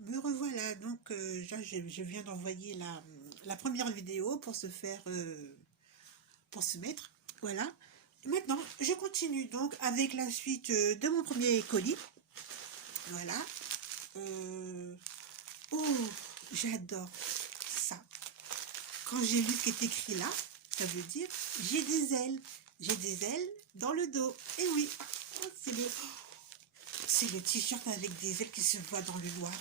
Me revoilà, donc là, je viens d'envoyer la première vidéo pour se faire, pour se mettre, voilà. Et maintenant, je continue donc avec la suite de mon premier colis, voilà. Euh, oh, j'adore ça. Quand j'ai lu ce qui est écrit là, ça veut dire j'ai des ailes dans le dos. Et oui, oh, c'est le t-shirt avec des ailes qui se voient dans le noir.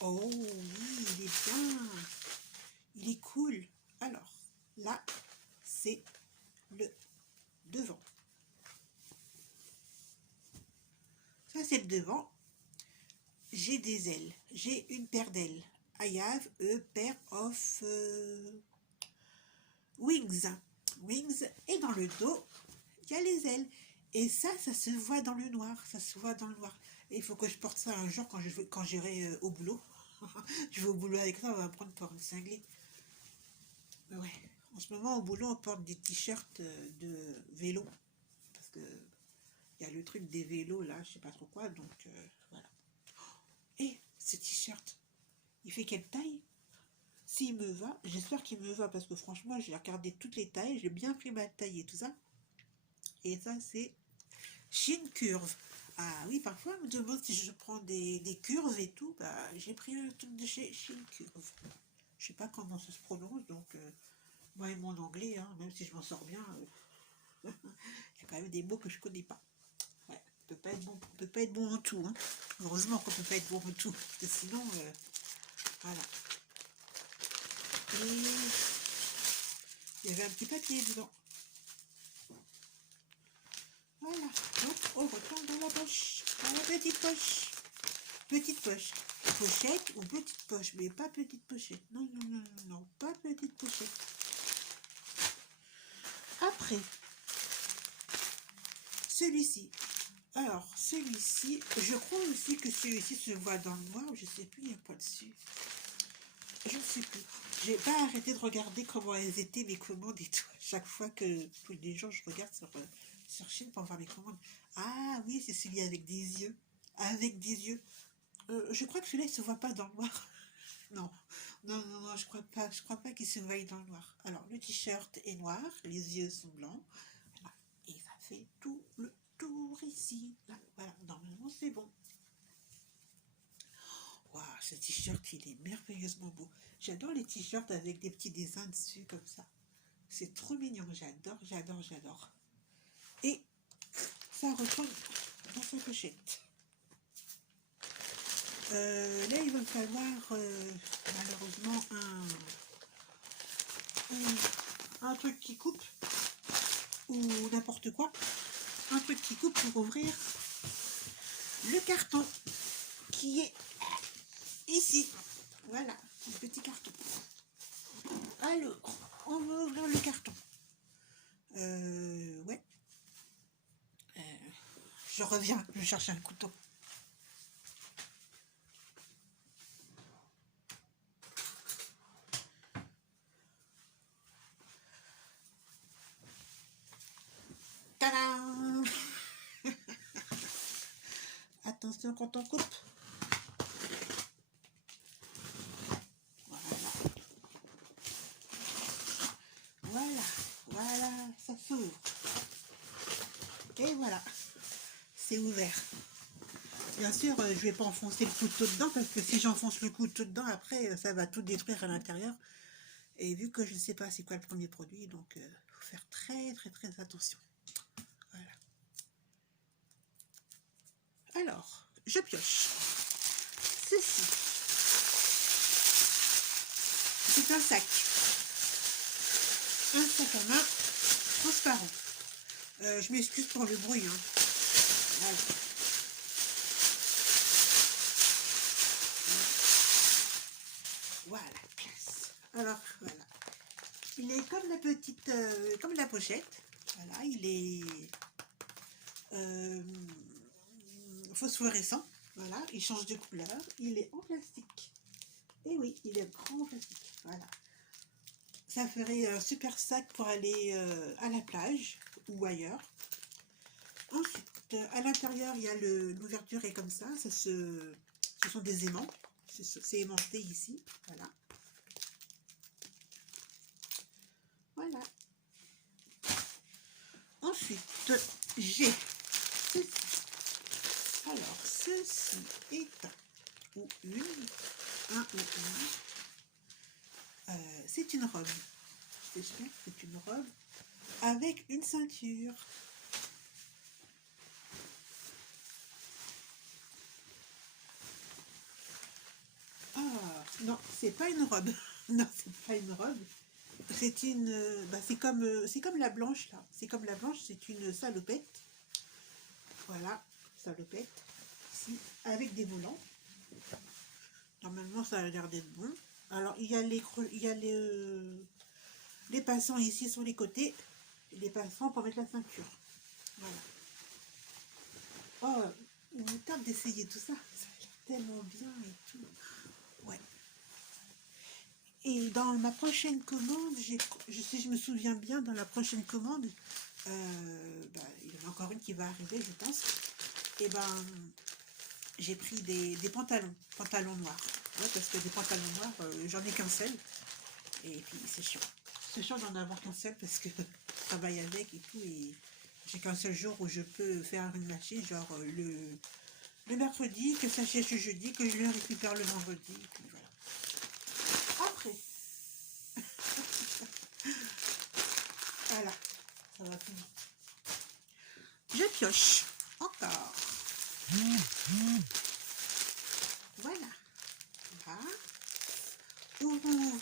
Oh oui, il est bien. Il est cool. Alors, là, c'est le devant. Ça, c'est le devant. J'ai des ailes. J'ai une paire d'ailes. I have a pair of wings. Wings. Et dans le dos, il y a les ailes. Et ça se voit dans le noir. Ça se voit dans le noir. Et il faut que je porte ça un jour quand j'irai au boulot. Je vais au boulot avec ça, on va me prendre pour une cinglée. Ouais. En ce moment, au boulot, on porte des t-shirts de vélo. Parce que il y a le truc des vélos, là, je sais pas trop quoi. Donc, voilà. Et ce t-shirt, il fait quelle taille? S'il me va, j'espère qu'il me va. Parce que franchement, j'ai regardé toutes les tailles. J'ai bien pris ma taille et tout ça. Et ça, c'est Shin Curve. Ah oui, parfois, on me demande si je prends des curves et tout. Bah, j'ai pris un truc de chez Shin Curve. Je sais pas comment ça se prononce, donc moi et mon anglais, hein, même si je m'en sors bien, il y a quand même des mots que je connais pas. Ouais, on peut pas être bon en tout. Hein. Heureusement qu'on peut pas être bon en tout, parce que sinon, voilà. Et il y avait un petit papier dedans. Voilà. Donc on retourne dans la poche, dans la petite poche. Petite poche. Pochette ou petite poche, mais pas petite pochette. Non, non, non, non, non, pas petite pochette. Après, celui-ci. Alors, celui-ci, je crois aussi que celui-ci se voit dans le noir, je sais plus, il n'y a pas dessus. Je ne sais plus. J'ai pas arrêté de regarder comment elles étaient mes commandes et tout. Chaque fois que tous les jours je regarde sur Chine pour voir mes commandes. Ah oui, c'est celui avec des yeux. Avec des yeux. Je crois que celui-là, il se voit pas dans le noir. Non, non, non, non, je crois pas qu'il se voie dans le noir. Alors, le t-shirt est noir, les yeux sont blancs. Voilà. Et ça fait tout le tour ici. Là, voilà, normalement c'est bon. Waouh, ce t-shirt, il est merveilleusement beau. J'adore les t-shirts avec des petits dessins dessus comme ça. C'est trop mignon, j'adore, j'adore, j'adore. Et ça retourne dans sa pochette. Là, il va me falloir malheureusement un truc qui coupe ou n'importe quoi. Un truc qui coupe pour ouvrir le carton qui est ici. Voilà, un petit carton. Alors, on va ouvrir le carton. Ouais. Je reviens, je cherche un couteau. Tadam! Attention quand on coupe. Voilà, voilà, ça s'ouvre. Et voilà, c'est ouvert. Bien sûr, je vais pas enfoncer le couteau dedans parce que si j'enfonce le couteau dedans, après, ça va tout détruire à l'intérieur. Et vu que je ne sais pas c'est quoi le premier produit, donc il faut faire très très très attention. Voilà. Alors, je pioche. Ceci, c'est un sac. Un sac à main transparent. Je m'excuse pour le bruit. Hein. Voilà. Voilà, classe. Alors, voilà. Il est comme la petite, comme la pochette. Voilà, il est phosphorescent. Voilà, il change de couleur. Il est en plastique. Et oui, il est grand en plastique. Voilà. Ça ferait un super sac pour aller à la plage ou ailleurs. Ensuite, à l'intérieur, il y a l'ouverture est comme ça. Ce sont des aimants. C'est aimanté ici. Voilà. Voilà. Ensuite, j'ai ceci. Alors, ceci est un ou une. C'est une robe. C'est une robe avec une ceinture. Ah, non, c'est pas une robe. Non, c'est pas une robe. C'est une, c'est comme la blanche là. C'est comme la blanche, c'est une salopette. Voilà, salopette. Ici, avec des volants. Normalement, ça a l'air d'être bon. Alors, il y a les passants ici sur les côtés. Et les passants pour mettre la ceinture. Voilà. Oh, il me tarde d'essayer tout ça. Ça a l'air tellement bien et tout. Ouais. Et dans ma prochaine commande, si je me souviens bien, dans la prochaine commande, il y en a encore une qui va arriver, je pense. Et j'ai pris des pantalons noirs. Ouais, parce que des pantalons noirs, j'en ai qu'un seul. Et puis c'est chiant. C'est chiant d'en avoir qu'un seul parce que je travaille avec et tout. Et j'ai qu'un seul jour où je peux faire une machine, genre le mercredi, que ça sèche le jeudi, que je le récupère le vendredi. Et puis voilà. Après, voilà, ça va finir. Je pioche encore. Voilà. Là. Ouvrons.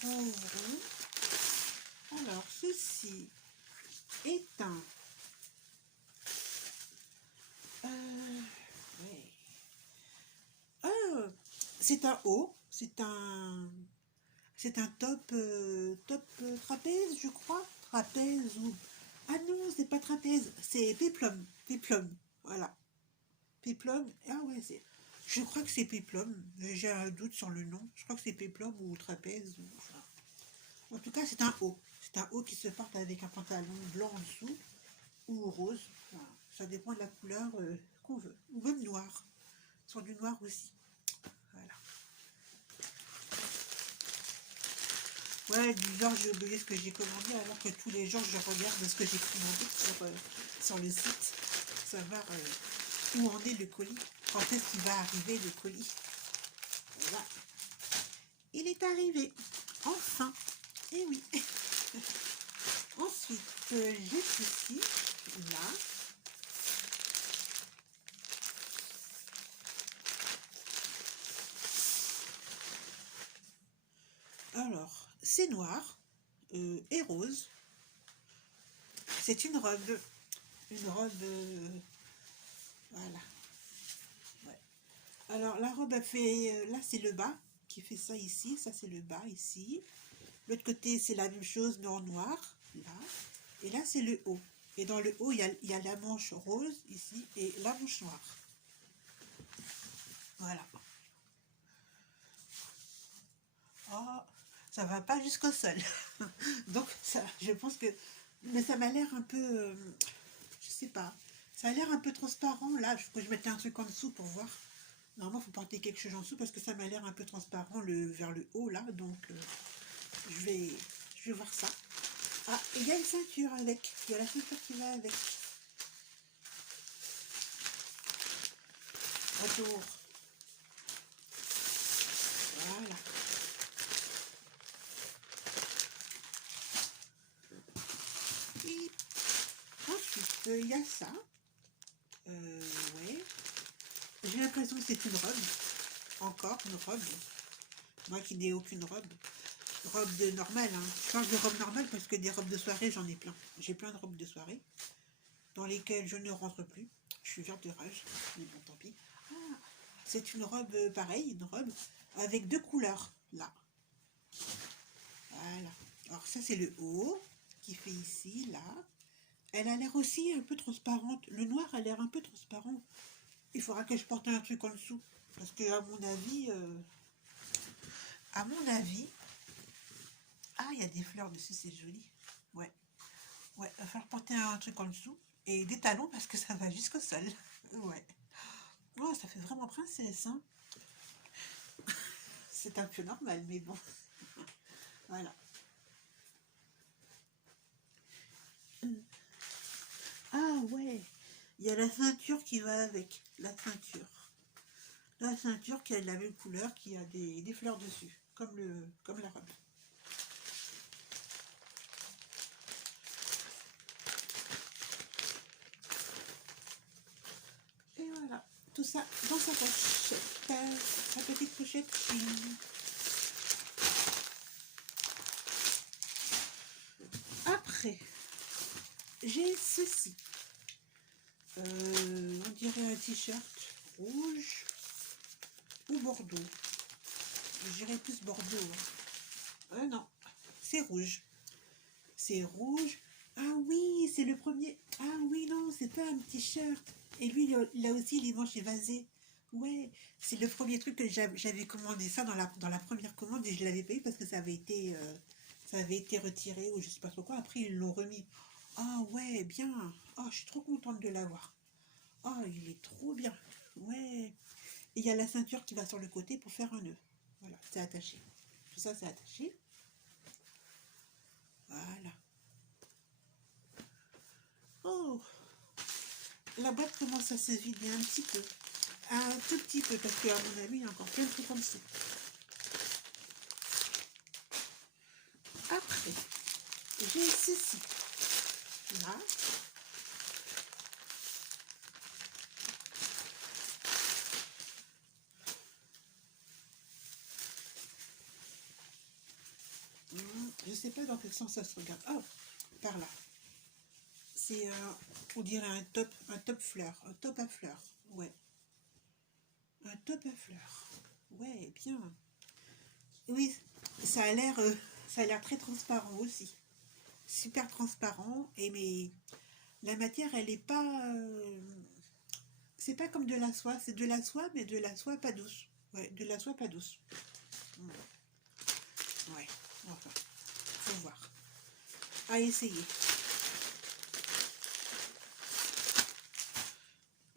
Alors, ceci est un... ouais. C'est un haut. C'est un top, trapèze, je crois. Trapèze ou... Ah non, c'est pas trapèze, c'est péplum. Péplum, voilà. Péplum, ah ouais, je crois que c'est péplum. J'ai un doute sur le nom. Je crois que c'est péplum ou trapèze. Enfin. En tout cas, c'est un haut. C'est un haut qui se porte avec un pantalon blanc en dessous ou rose. Voilà. Ça dépend de la couleur qu'on veut. Ou même noir. Sur du noir aussi. Voilà. Ouais, du genre, j'ai oublié ce que j'ai commandé, alors que tous les jours, je regarde ce que j'ai commandé sur le site. Savoir où en est le colis. Quand est-ce qu'il va arriver le colis. Voilà. Il est arrivé. Enfin. Et oui. Ensuite, j'ai ceci. Là. Alors, c'est noir et rose. C'est une robe. Une robe... voilà. Ouais. Alors, la robe a fait... là, c'est le bas qui fait ça ici. Ça, c'est le bas ici. L'autre côté, c'est la même chose, mais en noir. Là. Et là, c'est le haut. Et dans le haut, il y a la manche rose ici et la manche noire. Voilà. Oh, ça va pas jusqu'au sol. Donc, ça, je pense que... Mais ça m'a l'air un peu... je sais pas. Ça a l'air un peu transparent. Là, il faut que je mette un truc en dessous pour voir. Normalement, il faut porter quelque chose en dessous parce que ça m'a l'air un peu transparent vers le haut, là. Donc, je vais voir ça. Ah, il y a une ceinture avec. Il y a la ceinture qui va avec. Retour. Voilà. Et ensuite, il y a ça. Ouais. J'ai l'impression que c'est une robe. Encore une robe. Moi qui n'ai aucune robe. Robe de normale. Hein. Je parle de robe normale parce que des robes de soirée, j'en ai plein. J'ai plein de robes de soirée dans lesquelles je ne rentre plus. Je suis verte de rage. Mais bon, tant pis. Ah, c'est une robe pareille, une robe avec deux couleurs. Là. Voilà. Alors ça, c'est le haut qui fait ici, là. Elle a l'air aussi un peu transparente. Le noir a l'air un peu transparent. Il faudra que je porte un truc en dessous. Parce que à mon avis, ah, il y a des fleurs dessus, c'est joli. Ouais, ouais, il va falloir porter un truc en dessous. Et des talons parce que ça va jusqu'au sol. Ouais. Oh, ça fait vraiment princesse, hein. c'est un peu normal, mais bon, voilà. Ah ouais, il y a la ceinture qui va avec, la ceinture. La ceinture qui a la même couleur, qui a des fleurs dessus, comme la robe. Et voilà, tout ça dans sa pochette, sa petite pochette chine. Après, j'ai ceci. On dirait un t-shirt rouge ou bordeaux. Je dirais plus bordeaux. Non, c'est rouge. C'est rouge. Ah oui, c'est le premier. Ah oui, non, c'est pas un t-shirt. Et lui, il a aussi les manches évasées. Ouais, c'est le premier truc que j'avais commandé ça dans la première commande et je l'avais payé parce que ça avait été retiré ou je sais pas trop quoi. Après, ils l'ont remis. Ah ouais, bien. Oh, je suis trop contente de l'avoir. Oh, il est trop bien. Ouais. Et il y a la ceinture qui va sur le côté pour faire un nœud. Voilà, c'est attaché. Tout ça, c'est attaché. Voilà. Oh, la boîte commence à se vider un petit peu. Un tout petit peu, parce qu'à mon avis, il y a encore plein de trucs en dessous. Après, j'ai ceci. Là. Je sais pas dans quel sens ça se regarde. Oh, par là. C'est, on dirait un top fleur, un top à fleurs. Ouais. Un top à fleurs. Ouais, bien. Oui, ça a l'air très transparent aussi. Super transparent. Et mais la matière, elle est pas, c'est pas comme de la soie. C'est de la soie, mais de la soie pas douce. Ouais, de la soie pas douce. Ouais. Enfin, faut voir. À essayer.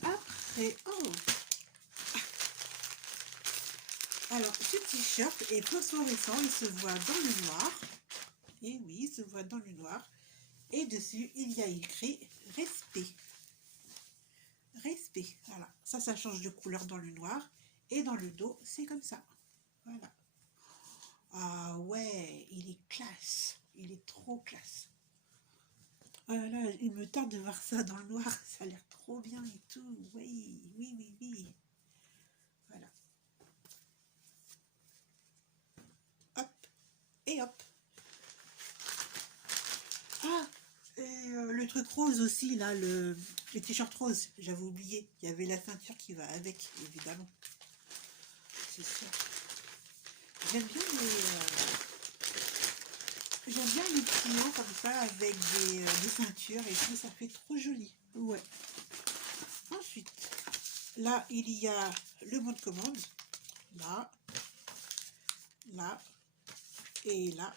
Après, oh. Alors, ce t-shirt est phosphorescent, il se voit dans le noir. Et oui, il se voit dans le noir. Et dessus, il y a écrit respect. Respect. Voilà. Ça change de couleur dans le noir. Et dans le dos, c'est comme ça. Voilà. Ah ouais, il est classe. Il est trop classe. Là, il me tarde de voir ça dans le noir. Ça a l'air trop bien et tout. Oui, oui, oui, oui. Voilà. Hop. Et hop. Ah, et le truc rose aussi, là, le t-shirt rose, j'avais oublié. Il y avait la ceinture qui va avec, évidemment. C'est sûr. J'aime bien les trios comme ça, avec des ceintures et tout, ça fait trop joli. Ouais. Ensuite, là, il y a le bon de commande. Là, là, et là.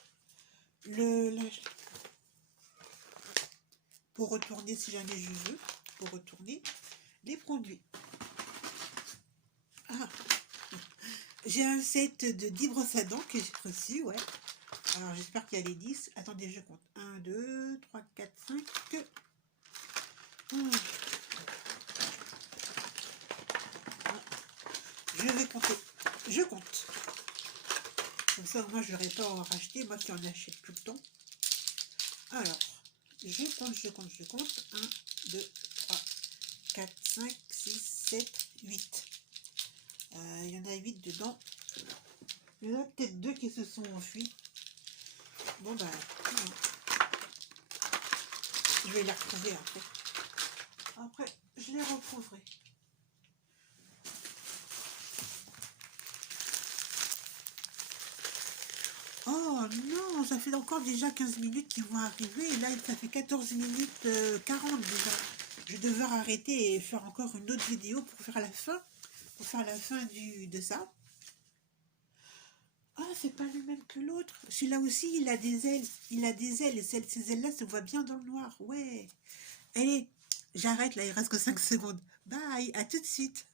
Pour retourner, si jamais je veux, pour retourner les produits. Ah, j'ai un set de 10 brosses à dents que j'ai reçu, ouais. Alors j'espère qu'il y a les 10. Attendez, je compte. 1, 2, 3, 4, 5. Je vais compter. Je compte. Comme ça, moi, je n'aurai pas à en racheter. Moi qui en achète tout le temps. Alors, je compte. 1, 2, 3, 4, 5, 6, 7, 8. Il y en a 8 dedans. Il y en a peut-être 2 qui se sont enfuis. Bon, bah, je vais les retrouver après. Après, je les retrouverai. Oh non, ça fait encore déjà 15 minutes qu'ils vont arriver. Et là, ça fait 14 minutes 40 déjà. Je vais devoir arrêter et faire encore une autre vidéo pour faire la fin. Pour faire la fin de ça. Ah, c'est pas le même que l'autre. Celui-là aussi, il a des ailes. Il a des ailes. Et ces ailes-là se voient bien dans le noir. Ouais. Allez, j'arrête là, il reste que 5 secondes. Bye, à tout de suite.